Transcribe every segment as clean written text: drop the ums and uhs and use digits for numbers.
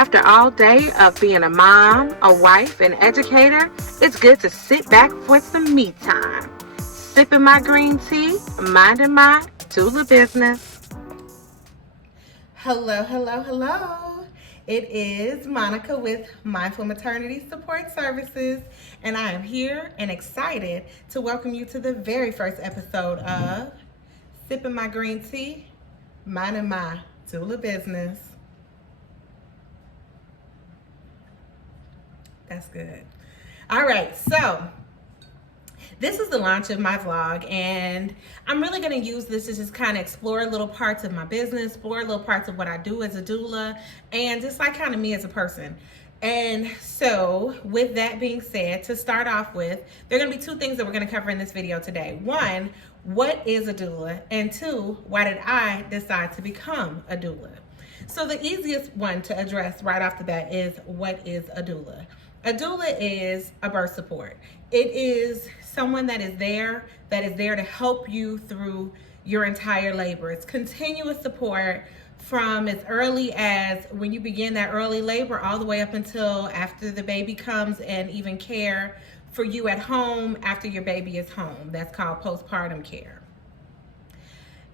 After all day of being a mom, a wife, and educator, it's good to sit back for some me time. Sipping my green tea, minding my doula business. Hello, hello, hello. It is Monica with Mindful Maternity Support Services, and I am here and excited to welcome you to the very first episode of Sipping My Green Tea, Minding My Doula Business. That's good. All right, so this is the launch of my vlog, and I'm really going to use this to just kind of explore little parts of my business, explore little parts of what I do as a doula, and just like kind of me as a person. And so with that being said, to start off with, there are going to be two things that we're going to cover in this video today. One, what is a doula? And two, why did I decide to become a doula? So the easiest one to address right off the bat is, what is a doula? A doula is a birth support. It is someone that is there to help you through your entire labor. It's continuous support from as early as when you begin that early labor all the way up until after the baby comes, and even care for you at home after your baby is home. That's called postpartum care.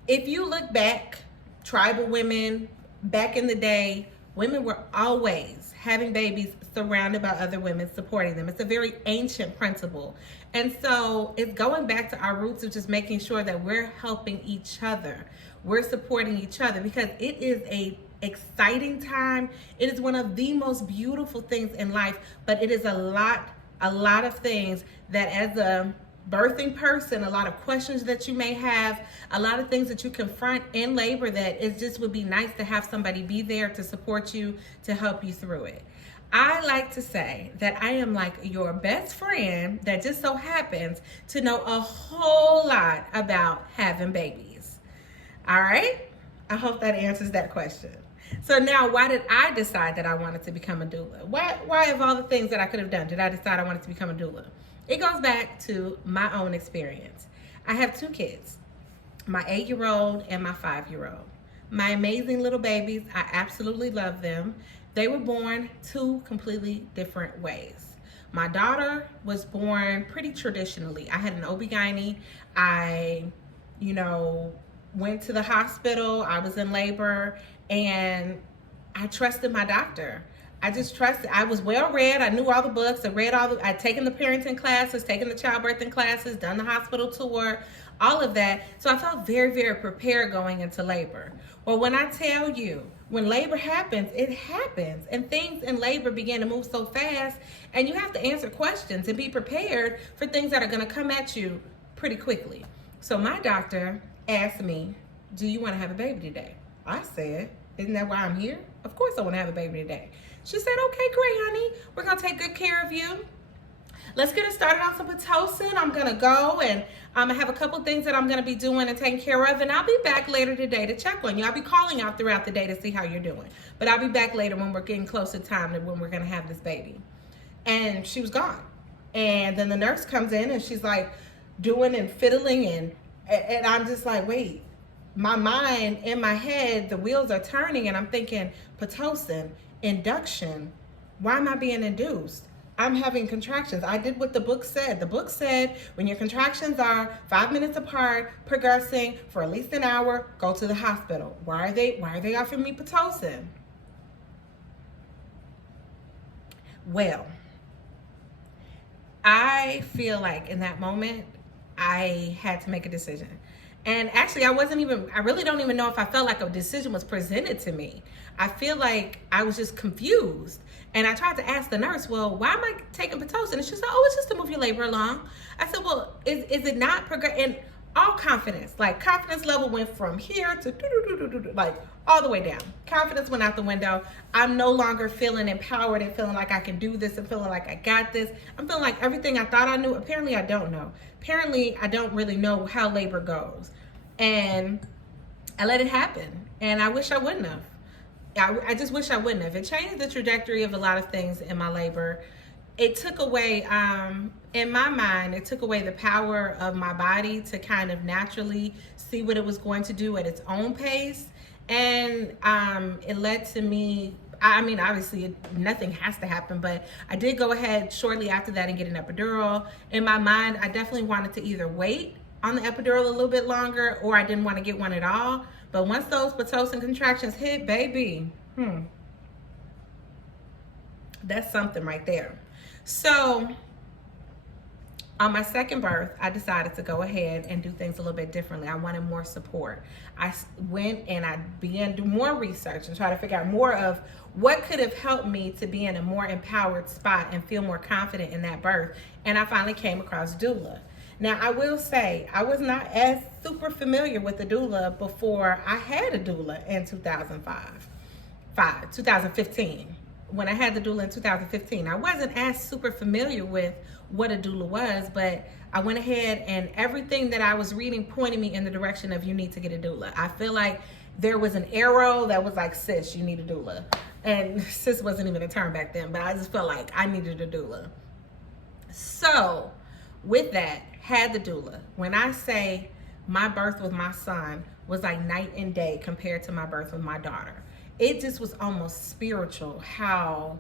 If you look back, tribal women, back in the day, women were always having babies surrounded by other women supporting them. It's a very ancient principle. And so it's going back to our roots of just making sure that we're helping each other. We're supporting each other, because it is a exciting time. It is one of the most beautiful things in life, but it is a lot of things that, as a birthing person, a lot of questions that you may have, a lot of things that you confront in labor, that it just would be nice to have somebody be there to support you, to help you through it. I like to say that I am like your best friend that just so happens to know a whole lot about having babies. All right? I hope that answers that question. So now, why did I decide that I wanted to become a doula? Why of all the things that I could have done, did I decide I wanted to become a doula? It goes back to my own experience. I have two kids, my 8-year-old and my 5-year-old. My amazing little babies, I absolutely love them. They were born two completely different ways. My daughter was born pretty traditionally. I had an OB-GYN. I, went to the hospital. I was in labor, and I trusted my doctor. I just trusted. I was well read. I knew all the books. I'd taken the parenting classes, taken the childbirthing classes, done the hospital tour, all of that. So I felt very, very prepared going into labor. Well, when I tell you, when labor happens, it happens. And things in labor begin to move so fast, and you have to answer questions and be prepared for things that are going to come at you pretty quickly. So my doctor asked me, do you want to have a baby today? I said, isn't that why I'm here? Of course I want to have a baby today. She said, okay, great, honey. We're going to take good care of you. Let's get it started on some Pitocin. I'm going to go, and I have a couple things that I'm going to be doing and taking care of, and I'll be back later today to check on you. I'll be calling out throughout the day to see how you're doing. But I'll be back later when we're getting close to time to when we're going to have this baby. And she was gone. And then the nurse comes in, and she's like doing and fiddling, and I'm just like, wait. My mind, in my head, the wheels are turning, and I'm thinking, Pitocin, induction, why am I being induced? I'm having contractions. I did what the book said. The book said when your contractions are 5 minutes apart, progressing for at least an hour, go to the hospital. Why are they offering me Pitocin? Well, I feel like in that moment, I had to make a decision. And actually, I really don't even know if I felt like a decision was presented to me. I feel like I was just confused. And I tried to ask the nurse, well, why am I taking Pitocin? And she said, oh, it's just to move your labor along. I said, well, is it not progress? And all confidence level went from here to like all the way down. Confidence went out the window. I'm no longer feeling empowered and feeling like I can do this and feeling like I got this. I'm feeling like everything I thought I knew, apparently I don't know. Apparently I don't really know how labor goes. And I let it happen. And I wish I wouldn't have. I just wish I wouldn't have. It changed the trajectory of a lot of things in my labor. It took away, in my mind, it took away the power of my body to kind of naturally see what it was going to do at its own pace. And it led to me, I mean, obviously nothing has to happen, but I did go ahead shortly after that and get an epidural. In my mind, I definitely wanted to either wait on the epidural a little bit longer, or I didn't want to get one at all. But once those Pitocin contractions hit, baby, that's something right there. So on my second birth, I decided to go ahead and do things a little bit differently. I wanted more support. I went and I began to do more research and try to figure out more of what could have helped me to be in a more empowered spot and feel more confident in that birth. And I finally came across doula. Now, I will say, I was not as super familiar with the doula before I had a doula in 2015. When I had the doula in 2015, I wasn't as super familiar with what a doula was, but I went ahead and everything that I was reading pointed me in the direction of you need to get a doula. I feel like there was an arrow that was like, sis, you need a doula. And sis wasn't even a term back then, but I just felt like I needed a doula. So with that, had the doula. When I say my birth with my son was like night and day compared to my birth with my daughter, it just was almost spiritual how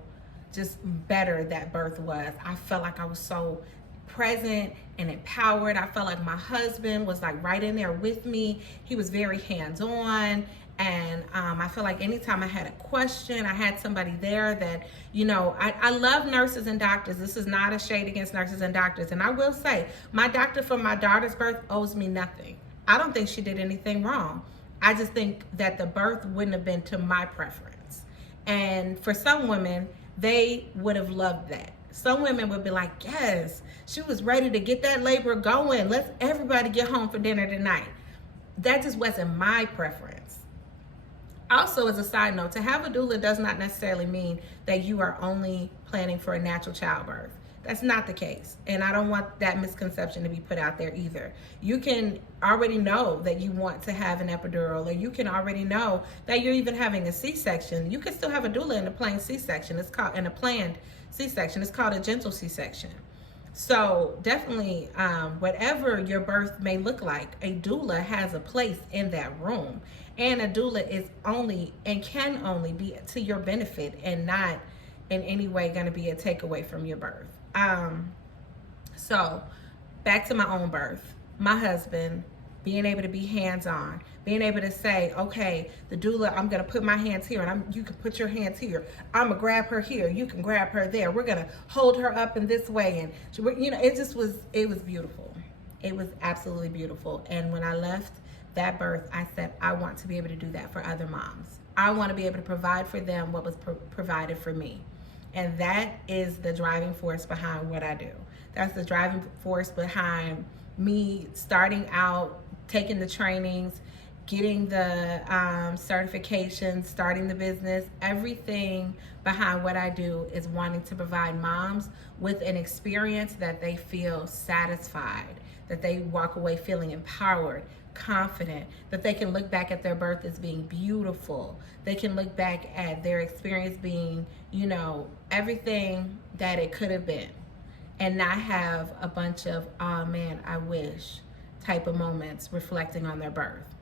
just better that birth was. I felt like I was so present and empowered. I felt like my husband was like right in there with me. He was very hands-on. And I feel like anytime I had a question, I had somebody there that, you know, I love nurses and doctors. This is not a shade against nurses and doctors. And I will say, my doctor for my daughter's birth owes me nothing. I don't think she did anything wrong. I just think that the birth wouldn't have been to my preference. And for some women, they would have loved that. Some women would be like, yes, she was ready to get that labor going. Let's everybody get home for dinner tonight. That just wasn't my preference. Also, as a side note, to have a doula does not necessarily mean that you are only planning for a natural childbirth. That's not the case. And I don't want that misconception to be put out there either. You can already know that you want to have an epidural, or you can already know that you're even having a C-section. You can still have a doula in a plain C-section. It's called in a planned C-section. It's called a gentle C-section. So definitely, whatever your birth may look like, a doula has a place in that room. And a doula is only and can only be to your benefit and not in any way going to be a takeaway from your birth. So back to my own birth, my husband being able to be hands-on, being able to say, okay, the doula, I'm going to put my hands here and you can put your hands here. I'm going to grab her here. You can grab her there. We're going to hold her up in this way. And, you know, it was beautiful. It was absolutely beautiful. And when I left that birth, I said, I want to be able to do that for other moms. I want to be able to provide for them what was provided for me. And that is the driving force behind what I do. That's the driving force behind me starting out, taking the trainings, getting the certifications, starting the business. Everything behind what I do is wanting to provide moms with an experience that they feel satisfied, that they walk away feeling empowered, confident, that they can look back at their birth as being beautiful. They can look back at their experience being, you know, everything that it could have been, and not have a bunch of, oh man, I wish type of moments reflecting on their birth.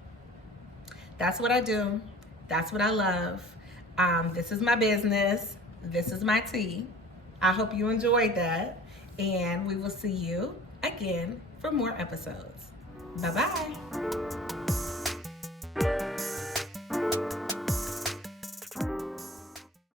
That's what I do. That's what I love. This is my business. This is my tea. I hope you enjoyed that, and we will see you again for more episodes. Bye-bye.